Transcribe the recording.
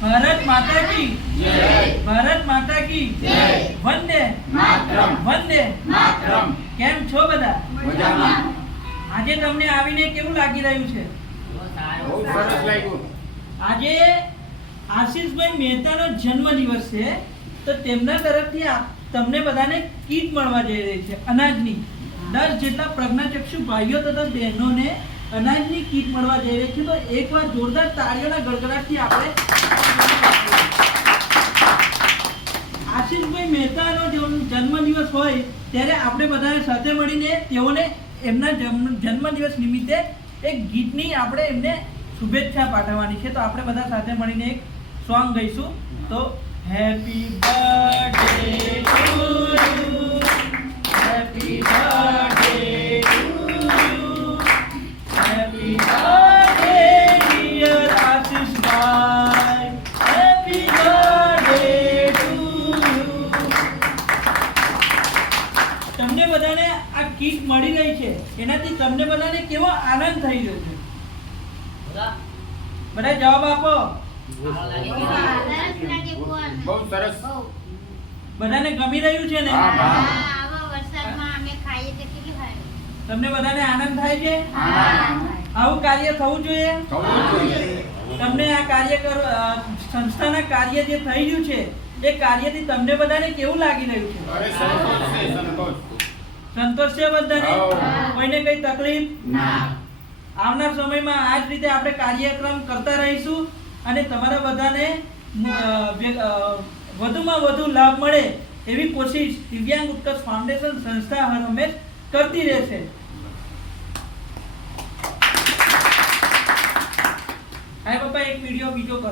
ભારત માતા કી જય, ભારત માતા કી જય, વંદે માતરમ, વંદે માતરમ. કેમ છો બધા? મજામાં. આજે તમને આવીને કેવું લાગી રહ્યું છે? બહુ સરસ લાગ્યું. આજે આશીષભાઈ મહેતાનો જન્મદિવસ છે, તો તેમના તરફથી તમને બધાને કીટ મળવા જઈ રહી છે અનાજની. 10 જેટલા પ્રજ્ઞાચક્ષુ ભાઈઓ તથા બહેનોને અનાજની કીટ મળવા જઈ રહી છે. તો એકવાર જોરદાર તાળીઓના ગડગડાટથી આપણે આશીષભાઈ મહેતાનો જન્મદિવસ હોય ત્યારે આપણે બધાને સાથે મળીને તેઓને એમના જન્મદિવસ નિમિત્તે એક ગીતની આપણે એમને શુભેચ્છા પાઠવવાની છે. તો આપણે બધા સાથે મળીને એક સોંગ ગાઈશું. તો happy birthday to you, happy birthday to you, happy birthday dear Ashishbhai, happy birthday to you. તમને બધાને આ કીટ મળી રહી છે, એનાથી તમને બધાને કેવો આનંદ થઈ રહ્યો છે? બધા જવાબ આપો. બહુ સરસ. બધાને ગમી રહ્યું છે ને? તમને બધાને આનંદ થાય છે? આવું કાર્ય થવું જોઈએ. તમને આ કાર્ય સંસ્થાના કાર્ય જે થઈ રહ્યું છે એ કાર્યથી તમને બધાને કેવું લાગી રહ્યું છે? સંતોષ છે બધાને? કોઈને કઈ તકલીફ? આવનાર સમયમાં આ જ રીતે આપણે કાર્યક્રમ કરતા રહીશું અને તમારા બધાને વધુમાં વધુ લાભ મળે એવી કોશિશ દિવ્યાંગ ઉત્કર્ષ ફાઉન્ડેશન સંસ્થા હર હંમેશ કરતી રહેશે. હાય પપ્પા, એક વિડિયો બીજો કરો.